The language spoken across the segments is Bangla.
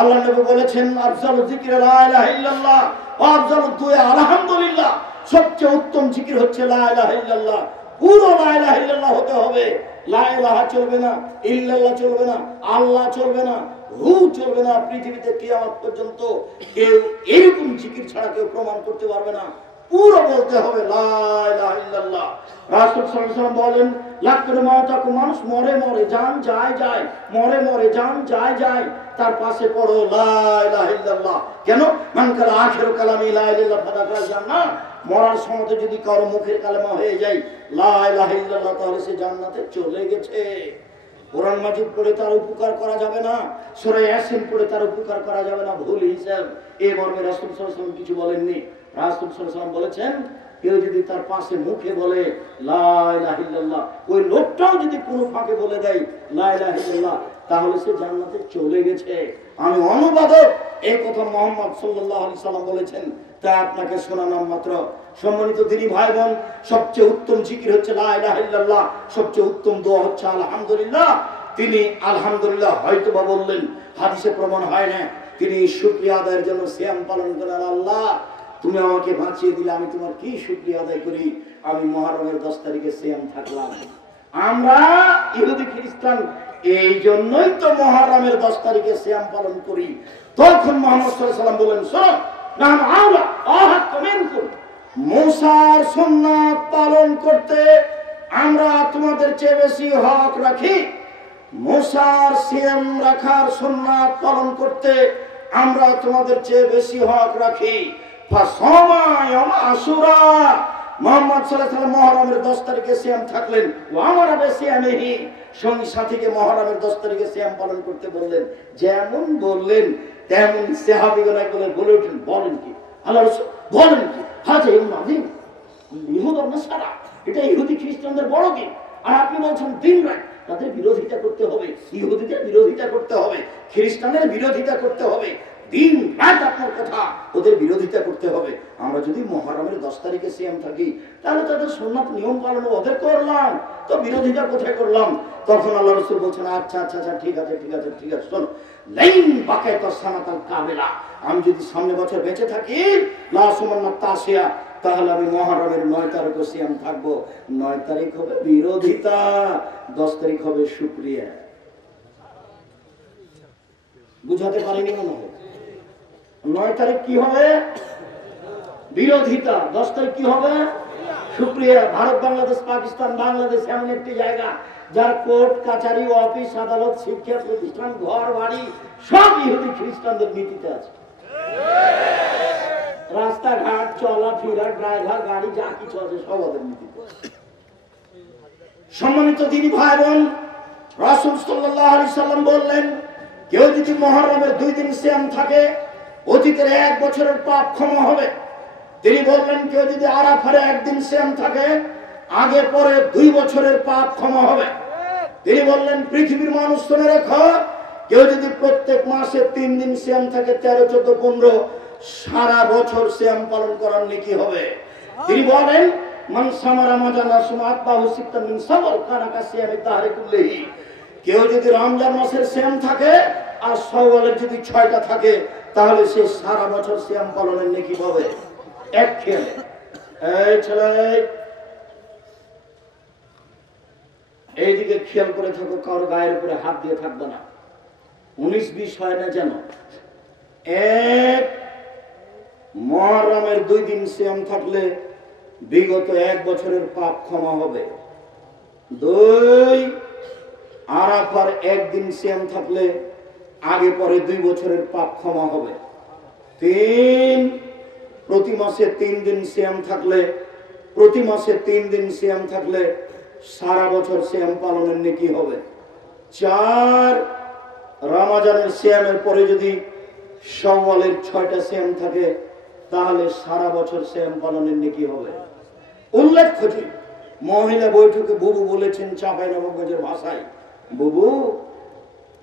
আল্লাহ নবী বলেছেন আফজালু যিকরি লা ইলাহা ইল্লাল্লাহ ওয়া আফজালু দুআ আলহামদুলিল্লাহ। সবচেয়ে উত্তম জিকির হচ্ছে লা ইলাহা ইল্লাল্লাহ। পুরো লা ইলাহা ইল্লাল্লাহ হতে হবে। লা ইলাহা চলবে না, ইল্লাল্লাহ চলবে না, আল্লাহ চলবে না, রু চলবে না। পৃথিবীতে কিয়ামত পর্যন্ত কেউ এরকম জিকির ছাড়া কেউ প্রমাণ করতে পারবে না। পুরো বলতে হবে লা ইলাহা ইল্লাল্লাহ। রাসূল সাল্লাল্লাহু আলাইহি ওয়াসাল্লাম বলেন লাকুল মাউতাকু, মানুষ মরে মরে জান যায় যায়, মরে মরে জান যায় যায়, তার পাশে পড়ো লা ইলাহা ইল্লাল্লাহ। কেন? মান কালা আখিরু কালামি লা ইলাহা ইল্লাল্লাহ ফাদাখাল জান্নাহ। মরার সময় যদি কারো মুখের কালেমা হয়ে যায় লা ইলাহা ইল্লাল্লাহ, তাহলে সে জান্নাতে চলে গেছে। কোরআন মাজিদ পড়ে তার উপকার করা যাবে না, সূরা ইয়াসিন পড়ে তার উপকার করা যাবে না, ভুল হিসাব। এই মর্মে রাসূল সাল্লাল্লাহু আলাইহি ওয়াসাল্লাম কিছু বলেননি। রাসূল সাল্লাল্লাহু আলাইহি ওয়াসাল্লাম বলেছেন কেউ যদি তার পাশে মুখে বলে লা ইলাহা ইল্লাল্লাহ, ওই লোকটাও যদি কোনো ফাঁকে বলে দেয় লা ইলাহা ইল্লাল্লাহ, তাহলে সে জান্নাতে চলে গেছে। আমি অনুবাদক, এই কথা মুহাম্মদ সাল্লাল্লাহু আলাইহি সাল্লাম বলেছেন, তা আপনাকে শোনালাম মাত্র। সম্মানিত দিনী ভাই বোন, সবচেয়ে উত্তম জিকির হচ্ছে লা ইলাহা ইল্লাল্লাহ, সবচেয়ে উত্তম দোয়া হচ্ছে আলহামদুলিল্লাহ। তিনি আলহামদুলিল্লাহ হয়তো বা বললেন, হাদিসে প্রমাণ হয় না। তিনি শুকরিয়া আদায়ের জন্য সিয়াম পালন করেন। আল্লাহ তুমি আমাকে বাঁচিয়ে দিলে আমি তোমার কি শুকরিয়া আদায় করি, আমি মুহররমের 10 তারিখে সিয়াম থাকলাম। আমরা ইহুদি খ্রিস্টান এই জন্যই তো মুহররমের 10 তারিখে সিয়াম পালন করি। তখন মুহাম্মদ সাল্লাল্লাহু আলাইহি ওয়াসাল্লাম বলেন, শোনো নাম আওলা আহাক্কু মিনকুম, মুসার সুন্নাত পালন করতে আমরা তোমাদের চেয়ে বেশি হক রাখি। মুসার সিয়াম রাখার সুন্নাত পালন করতে আমরা তোমাদের চেয়ে বেশি হক রাখি। ফাসামা ইয়াম আশুরা, মুহাম্মদ সাল্লাল্লাহু আলাইহি ওয়াসাল্লাম মুহররমের 10 তারিখে সিয়াম থাকলেন। ওয়া আমারা বিসিয়ামিহি, সঙ্গী সাথীকে মুহররমের 10 তারিখে সিয়াম পালন করতে বললেন। যেমন বললেন তেমন সাহাবীগণ একদল বলে উঠলেন, বলেন কি আল্লাহর রাসূল, বলেন কি হাজা ইয়াউম আযীম, ইহুদ আর নাসারা, এটা ইহুদি খ্রিস্টানদের বড় দিন, আর আপনি বলছেন দিন রাত তাদের বিরোধিতা করতে হবে, ইহুদিদের বিরোধিতা করতে হবে, খ্রিস্টানের বিরোধিতা করতে হবে, দিন রাত আপনার কথা ওদের বিরোধিতা করতে হবে। আমরা যদি মুহররমের 10 তারিখে সিয়াম থাকি, তাহলে তাদের সুন্নাত নিয়ম পালন ওদের করলাম, তো বিরোধিতা কোথায় করলাম? তখন আল্লাহ রাসূল বলছেন, আচ্ছা আচ্ছা আচ্ছা ঠিক আছে ঠিক আছে ঠিক আছে, শোনো লাইন বাকায়াত সানাতাল কামিলা, আমি যদি সামনে বছর বেঁচে থাকি লা সুমান্না তাসিয়া, তাহলে আমি মুহররমের 9 তারিখে সিয়াম থাকবো। 9 তারিখ হবে বিরোধিতা, 10 তারিখ হবে শুকরিয়া। বুঝাতে পারিনি মনে হয়? 9 তারিখ কি হবে? বিরোধিতা। 10 তারিখ কি হবে? শুকরিয়া। ভারত, বাংলাদেশ, পাকিস্তান, বাংলাদেশ এমন একটি জায়গা যার কোর্ট কাচারি, অফিস আদালত, শিক্ষা প্রতিষ্ঠান, ঘর বাড়ি সব ইহুদি খ্রিস্টানদের নীতিতে আছে। রাস্তাঘাট, চলাফেরা, ড্রাইভার, গাড়ি যা কিছু আছে সব ওদের নীতিতে। সম্মানিত দিনী ভাই বোন, রাসূল সাল্লাল্লাহু আলাইহি সাল্লাম বললেন, কেউ যদি মুহররমের 2 দিন সিয়াম থাকে অতীতের 1 বছরের পাপ ক্ষমা হবে। তিনি বললেন, কেউ যদি আরাফার 1 দিন সিয়াম থাকে আগে পরে 2 বছরের পাপ ক্ষমা হবে। তিনি বললেন, পৃথিবীর মানুষ শুনে রেখো, কেউ যদি প্রত্যেক মাসে 3 দিন সিয়াম থাকে 13, 14, 15 সারা বছর সিয়াম পালন করার নেকি হবে। তিনি বলেন, মান সামা রমাজান সুমাত বাহু সিত্তান মিন সাওয়াল কানা কাসিয়ামি দাহরি কুল্লিহি, কেউ যদি রমজান মাসের সিয়াম থাকে আর শাওয়ালের যদি 6টা থাকে তাহলে সে সারা বছর সিয়াম পালনের নেকি পাবে। এক খেয়াল, এই ছেলে এইদিকে খেয়াল করে থাকো, কারো গায়ের উপরে হাত দিয়ে থাকবে না, 19-20 হয় না যেন। এক, মুহররমের 2 দিন সিয়াম থাকলে বিগত 1 বছরের পাপ ক্ষমা হবে। 2, আরাফার 1 দিন সিয়াম থাকলে আগে পরে 2 বছরের পাপ ক্ষমা হবে। 3, প্রতি মাসে 3 দিন সিয়াম থাকলে, প্রতি মাসে 3 দিন সিয়াম থাকলে সারা বছর সিয়াম পালনের নেকি হবে। 4, রমজানের সিয়ামের পরে যদি শাওয়ালের 6টা সিয়াম থাকে তাহলে সারা বছর সিয়াম পালনের নেকি হবে। উল্লেখ্য যে মহিলা বৈঠকে বুবু বলেছেন চাঁপাইনবাবগঞ্জের ভাষায়, বুবু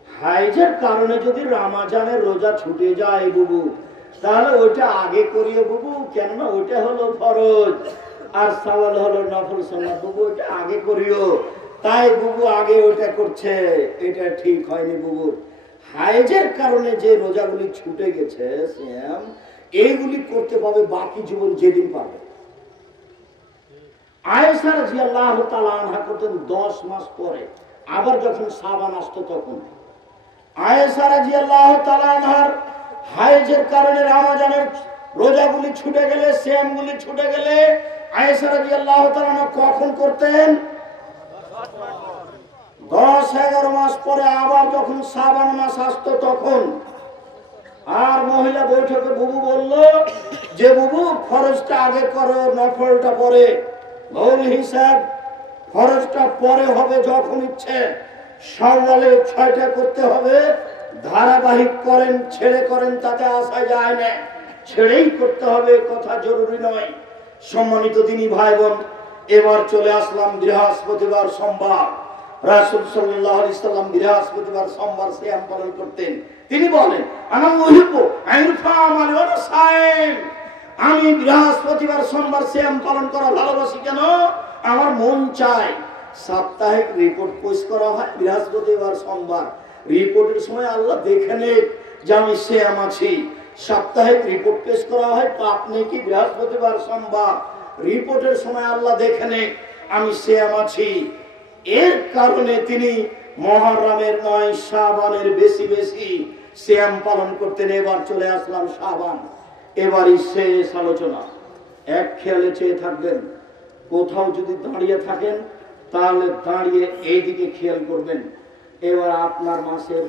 হাইজের কারণে যদি রমজানের রোজা ছুটে যায় বুবু, তাহলে ওইটা আগে করিও বুবু, কেননা ওইটা হলো ফরজ আর শাওয়াল হলো নফল সুন্নাত, বুবু ওইটা আগে করিও। তাই বুবু আগে ওইটা করছে, এটা ঠিক হয়নি বুবুর। হায়েজের কারণে যে রোজাগুলি ছুটে গেছে সিয়াম, এইগুলি করতে পাবে বাকি জীবন যেদিন পাবে। আয়েশা রাদিয়াল্লাহু তাআলা আনহা করতেন 10 মাস পরে, আবার যখন শাবান আসতো তখন। আয়েশা রাদিয়াল্লাহু তাআলা আনহার হায়েজের কারণে রমজানের রোজাগুলি ছুটে গেলে, সিয়ামগুলি ছুটে গেলে আয়েশা রাদিয়াল্লাহু তাআলা আনহা কখন করতেন? 10-11 মাস পরে আবার যখন শাবান মাস আসতো তখন। আর মহিলা বৈঠকে বুবু বলল যে বুবু ফরজটা আগে করো, নফলটা পরে। ভুল হিসাব, ফরজটা পরে হবে যখন ইচ্ছে। শাওয়ালে 6টা করতে হবে, ধারাবাহিক করেন ছেড়ে করেন তাতে আসা যায় না, ছেড়েই করতে হবে, কথা জরুরি নয়। সম্মানিত দিনী ভাই বোন, এবার চলে আসলাম বৃহস্পতিবার সোমবার। রাসূল সাল্লাল্লাহু আলাইহি ওয়াসাল্লাম বৃহস্পতিবার সোমবার সিয়াম পালন করতেন। তিনি বলেন আনা মুহিব্বু আইনফা আমাল ওয়া সাইম, আমি বৃহস্পতিবার সোমবার সিয়াম পালন করা ভালোবাসি। কেন? আমার মন চায় সাপ্তাহিক রিপোর্ট পেশ করা হয় বৃহস্পতিবার সোমবার। রিপোর্টের সময় আল্লাহ দেখে নেন যে আমি সিয়াম আছি। সাপ্তাহিক রিপোর্ট পেশ করা হয় পাপ নেকি বৃহস্পতিবার সোমবার। রিপোর্টের সময় আল্লাহ দেখে নেন আমি সিয়াম আছি। এর কারণে তিনি মুহররমের নয় শাবানের বেশি বেশি সিয়াম পালন করতেন। এবার চলে আসলাম শাবান, এবারই শেষ আলোচনা। এক খেয়ালে চেয়ে থাকবেন, কোথাও যদি দাঁড়িয়ে থাকেন তাহলে দাঁড়িয়ে এইদিকে খেয়াল করবেন। এবার আপনার মাসের,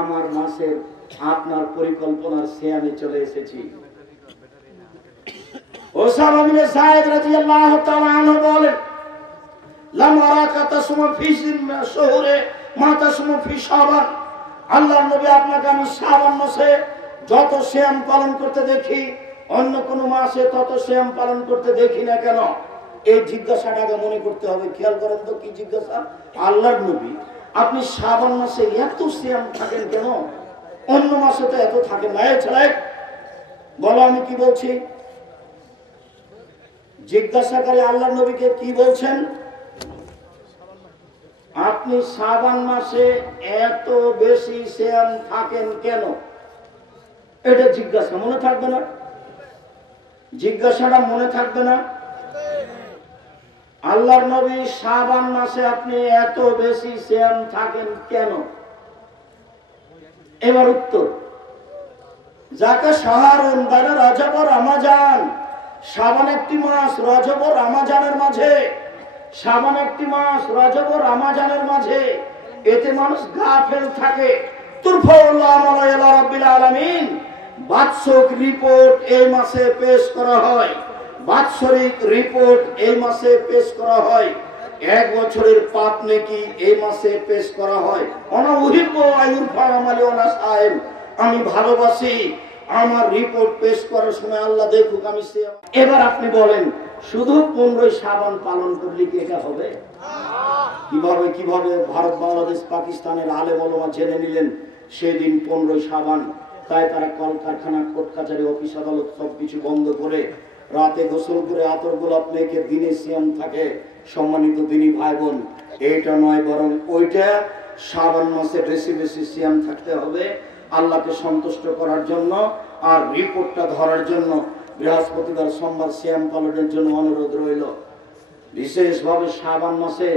আমার মাসের, আপনার পরিকল্পনার সিয়ামে চলে এসেছি। ওসামা বিন যায়েদ রাদিয়াল্লাহু তাআলা আনহু বলেন লাম আরাকা তাসমু ফি শুহুরে মা তাসমু ফি শাবান। আল্লাহর নবী আপনাকে আমি শাবান মাসে যত সিয়াম পালন করতে দেখি, অন্য কোন মাসে তত সিয়াম পালন করতে দেখি না কেন? এই জিজ্ঞাসাটাকে মনে করতে হবে। খেয়াল করেন তো কি জিজ্ঞাসা? আল্লাহর নবী আপনি শাবান মাসে এত সিয়াম থাকেন কেন, অন্য মাসে তো এত থাকেন না? এই ছেলে বলো আমি কি বলছি? জিজ্ঞাসাকারী আল্লাহর নবীকে কি বলছেন? আপনি শাবান মাসে এত বেশি সিয়াম থাকেন কেন? এটা জিজ্ঞাসা মনে থাকবে না? জিজ্ঞাসাটা মনে থাকবে না? আল্লাহর নবী শাবান মাসে আপনি এত বেশি সিয়াম থাকেন কেন? এবার উত্তর, যাকে শাহরুন বাইনা রজব ও রমজান, শাবান একটি মাস, রজব ও রমজানের মাঝে। শাবান একটি মাস, রজব ও রমজানের মাঝে। এতে মানুষ গাফেল থাকে। তুরফাউল আমাল ইলা রাব্বিল আলামিন, বাৎসরিক রিপোর্ট এই মাসে পেশ করা হয়। বাৎসরিক রিপোর্ট এই মাসে পেশ করা হয়। এক বছরের পাপ নেকি এই মাসে পেশ করা হয়। আনা উহিব্বু আইয়ুরফা আমালি ওয়া সাইম, আমি ভালোবাসি আমার রিপোর্ট পেশ করার সময় আল্লাহ দেখুক আমি সিয়াম। এবার আপনি বলেন শুধু 15 শাবান পালন করলে কি এটা হবে? কিভাবে কিভাবে ভারত, বাংলাদেশ, পাকিস্তানের আলেম ওলামা জেনে নিলেন সেদিন 15 শাবান। তাই তারা কলকারখানা, কোর্ট কাছারি, অফিস আদালত সবকিছু বন্ধ করে রাতে গোসল করে আতর গোলাপ মেখে দিনে সিয়াম থাকে। সম্মানিত দিনী ভাই বোন, এইটা নয় বরং ওইটা শাবান মাসে বেশি বেশি সিয়াম থাকতে হবে আল্লাহকে সন্তুষ্ট করার জন্য আর রিপোর্টটা ধরার জন্য। বৃহস্পতিবার সোমবার সিয়াম পালনের জন্য অনুরোধ রইল। বিশেষভাবে শাবান মাসে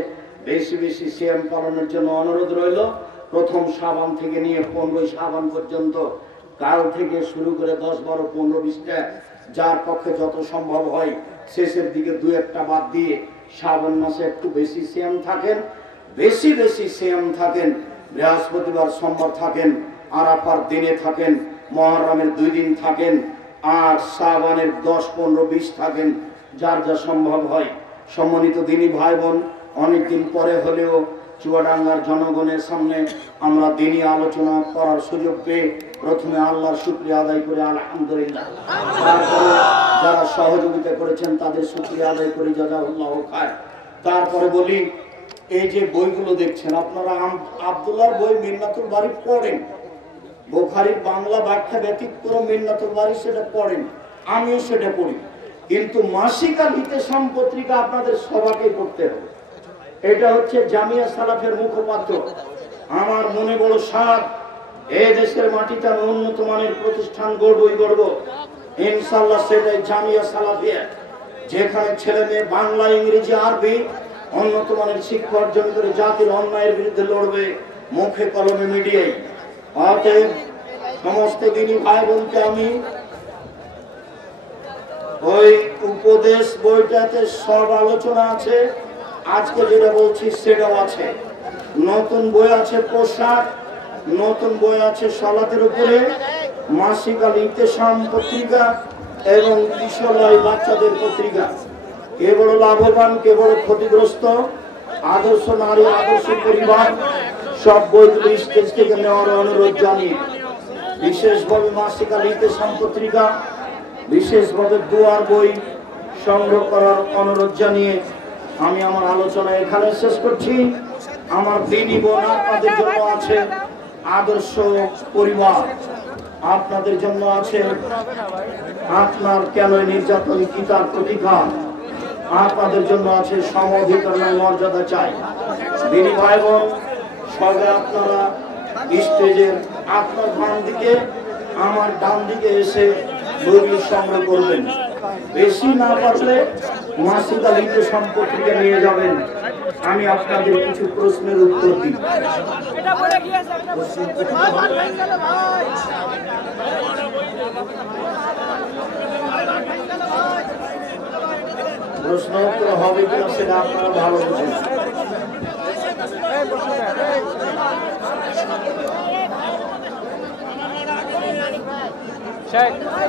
বেশি বেশি সিয়াম পালনের জন্য অনুরোধ রইল। প্রথম শাবান থেকে নিয়ে 15 শাবান পর্যন্ত, কাল থেকে শুরু করে 10, 12, 15, 20টা, যার পক্ষে যত সম্ভব হয় শেষের দিকে 2-1টা বাদ দিয়ে শাবান মাসে একটু বেশি সিয়াম থাকেন, বেশি বেশি সিয়াম থাকেন। বৃহস্পতিবার সোমবার থাকেন, আরাফার দিনে থাকেন, মুহররমের 2 দিন থাকেন, আর শাবানের 10, 15, 20 থাকেন, যার যা সম্ভব হয়। সম্মানিত দিনী ভাই বোন, অনেকদিন পরে হলেও চুয়াডাঙ্গার জনগণের সামনে আমরা দিনী আলোচনা করার সুযোগ পেয়ে প্রথমে আল্লাহর শুকরিয়া আদায় করে আলহামদুলিল্লাহ। তারপরে যারা সহযোগিতা করেছেন তাদের শুকরিয়া আদায় করে জাযাকাল্লাহু খায়র। তারপরে বলি, এই যে বইগুলো দেখছেন আপনারা, আব্দুল্লাহর বই মিন্নাতুল বারী পড়েন, বুখারীর বাংলা ব্যাখ্যা ব্যতিক্রম মিন্নাতুল বারী সেটা পড়েন, আমিও সেটা পড়ি। কিন্তু মাসিক আল ইতিসাম পত্রিকা আপনাদের সবাইকে পড়তে হবে। এটা হচ্ছে জামিয়া সালাফের মুখপাত্র। আমার মনে বড় সাধ, এই দেশের মাটিতে আমি উন্নত মানের প্রতিষ্ঠান গড়বই গড়ব ইনশাআল্লাহ। সেটাই জামিয়া সালাফিয়া, যেখানে ছেলে মেয়ে বাংলা, ইংরেজি, আরবি উন্নত মানের শিক্ষা অর্জন করে জাতির অন্যায়ের বিরুদ্ধে লড়বে মুখে কলমে মিডিয়ায়। অতএব সমস্ত দিনই ভাই বোনকে আমি ওই উপদেশ বইটাতে সব আলোচনা আছে, আজকে যেটা বলছি সেটাও আছে। নতুন বই আছে পোশাক, নতুন বই আছে সালাতের উপরে, মাসিক আল ইতেসাম পত্রিকা এবং কিশোরয় বাচ্চাদের পত্রিকা। কে বড় লাভবান, কে বড় ক্ষতিগ্রস্ত, আদর্শ নারী, আদর্শ পরিবার, সব বইগুলো স্টেজ থেকে নেওয়ার অনুরোধ জানিয়ে বিশেষভাবে মাসিক আল ইতেসাম পত্রিকা, বিশেষভাবে দুয়ার বই সংগ্রহ করার অনুরোধ জানিয়ে আমি আমার আলোচনা এখানে শেষ করছি। আমার দিনী বোন আপনাদের জন্য আছে আদর্শ পরিবার, আপনাদের জন্য আছে আপনার কেন নির্যাতন কি তার প্রতিকার, আপনাদের জন্য আছে সম অধিকার মর্যাদা চাই। দিনী ভাই বোন সবে আপনারা স্টেজের আপনার বাম দিকে আমার ডান দিকে এসে বইগুলি সংগ্রহ করবেন। বেশি না পারলে মাসিক আল ইতেসাম পত্রিকা নিয়ে যাবেন, আমি আপনাদের কিছু প্রশ্নের উত্তর দিই। প্রশ্ন উত্তর হবে কিনা সেটা আপনারা ভালো বুঝেন।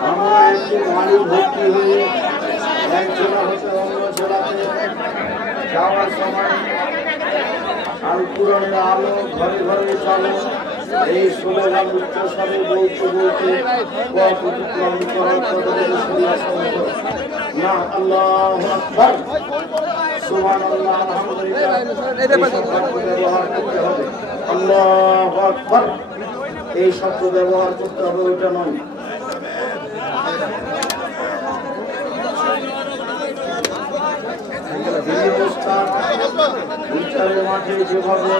আমরা একটি গাড়ি ভর্তি হয়ে এক জেলা হতে অন্য জেলাতে যাওয়ার সময় আল কুরআনের আলো ঘরে ঘরে চালো, এই স্লোগান উচ্চস্বরে বলতে বলতে পথ অতিক্রম করার পথে না আল্লাহু আকবার, সুবহানাল্লাহ, আলহামদুলিল্লাহ ব্যবহার করতে হবে। আল্লাহু আকবার এই শব্দ ব্যবহার করতে হবে, ওইটা নয়। বিচারের মাঠে যেভাবে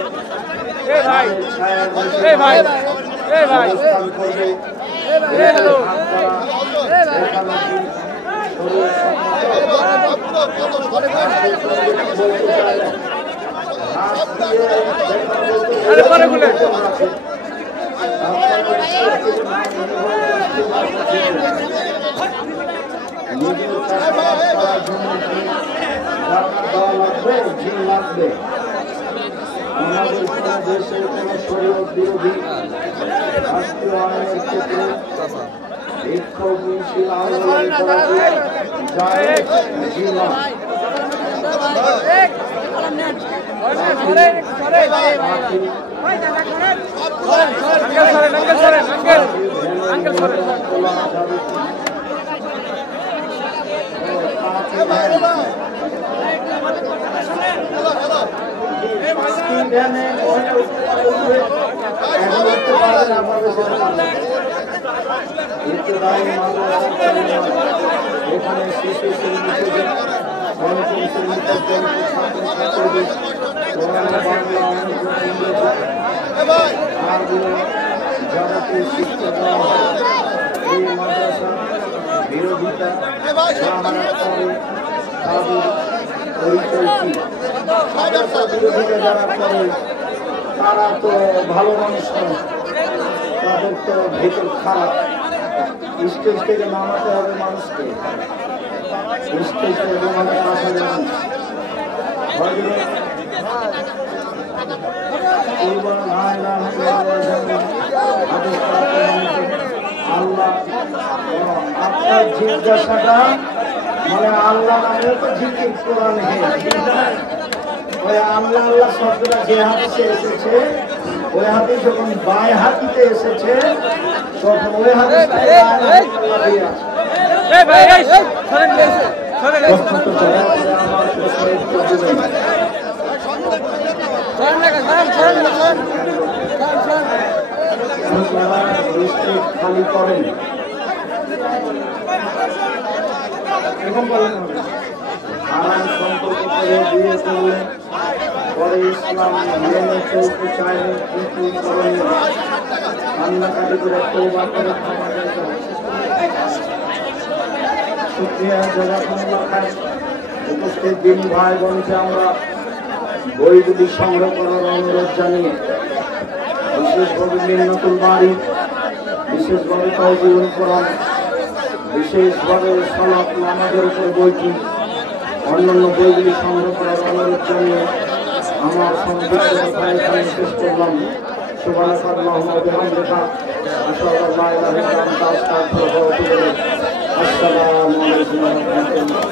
লাগবে আমাদের কোন দেশের কোন শরীয়ত বিরোধী রাষ্ট্রীয় আইনের ক্ষেত্রে বিক্ষোভ মিছিল আন্দোলন করা জায়েজ না। এখানে শিশু শ্রেণী পঞ্চম শ্রেণী পর্যন্ত ছাত্রছাত্রীদের যাবতীয় শিক্ষা দেওয়া হয়। এই মাদ্রাসা বিরোধিতা তাদের পরিচয় কি? মাদ্রাসা বিরোধিতা যারা করে তারা তো ভালো মানুষ নয়, তাদের তো ভেতর খারাপ। স্টেজ থেকে নামাতে হবে মানুষকে, স্টেজ থেকে নামাতে আসা যাবে আল্লাহ। আপনার জিজ্ঞাসাটা মানে আল্লাহ নামে তো জিকির কোরআনে ওই আল্লাহ আল্লাহ শব্দটা যে হাদিসে এসেছে, ওই হাদিস যখন বাই হাতিতে এসেছে তখন ওই হাদিসটা খালি করেন এরকম বলেন হারাম সম্পর্ক করে বিয়ে করলে পরে ইসলাম মেনে চলতে চায় কিন্তু কান্নাকাটি করে তওবা করে ক্ষমা চাইতে হবে। শুকরিয়া জাযাকুমুল্লাহ খায়র। উপস্থিত দিনী ভাই বোনকে আমরা বইগুলি সংগ্রহ করার অনুরোধ জানিয়ে বিশেষভাবে মিন্নাতুল বারী, বিশেষভাবে তাওজীহুল কোরআন, বিশেষভাবে সালাত নামাজের উপর বইটি, অন্যান্য বইগুলি সংগ্রহ করার অনুরোধ জানিয়ে আমার সংক্ষিপ্ত কথা এখানে শেষ করলাম। সুবহানাল্লাহি ওয়া বিহামদিহি, আশহাদু আল্লা ইলাহা ইল্লা আনতা, আস্তাগফিরুকা ওয়া আতুবু ইলাইক। আসসালামু আলাইকুম ওয়া রাহমাতুল্লাহ।